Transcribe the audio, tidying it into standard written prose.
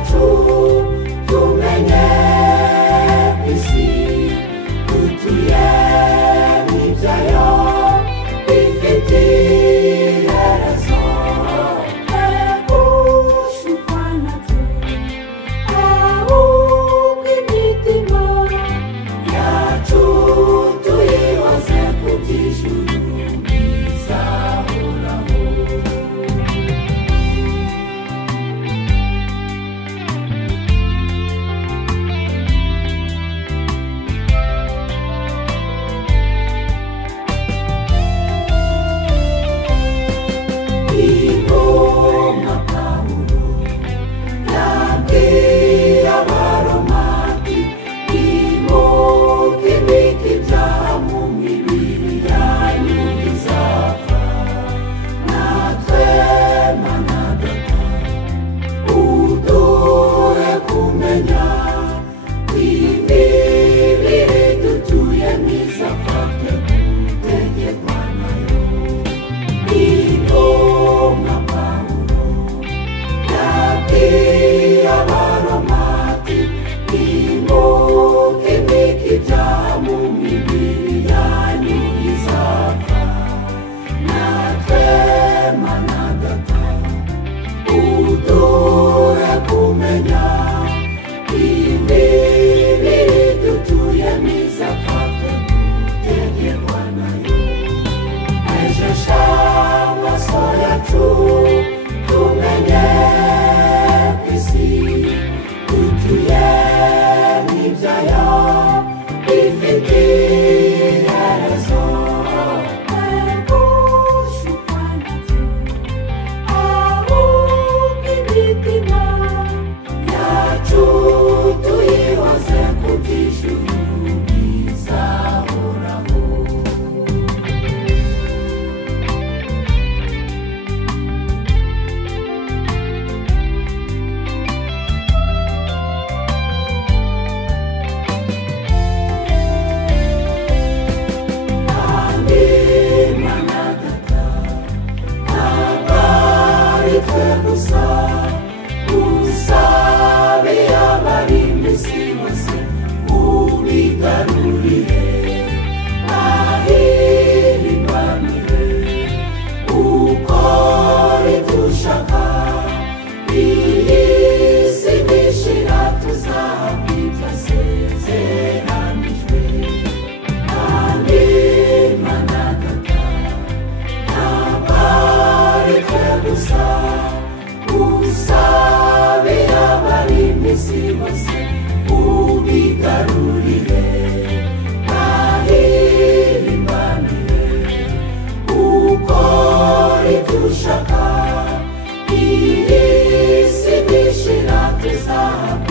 yacu tumenye isi dutuye n'ibyayo bifite iherezo gushukwa nabyo ahubwo imitima yacu tuyihoze ku by'ijuru bizahoraho. Intumwa Pawulo yabwiye Abaromati nimuge imika ibyaha mu mibiri yanyu bizapfa. Natwe Mana Data uduhe kumenya ko imibiri dutuyemo izapfa twe gutegekwa nayo. Intumwa Pawulo yabwiye Abaromati nimuge imika ibyaha mu mibiri yanyu izapfa. Natwe Mana Data uduhe kumenya ko imibiri dutuyemo izapfa twe gutegekwa nayo. Ejesha amaso yacu tumenye ko isi dutuye n'ibyayo bifite iherezo gushukwa nabyo ahubwo imitima yacu tuyihoze ku by'ijuru bizahoraho. Kandi Mana Data ntabwo ari twe gusa usabiye abari mu isi bose ubigarurire ahirimbanire ukora ibyo ushaka. Iyi si nishira tuzahabwa ibyo asezeranijwe. Kandi Mana Data ntabwo ari twe gusa usabiye abari mu isi bose ubigarurire ahirimbanire ukora ibyo ushaka. Iyi si nishira tuzahabwa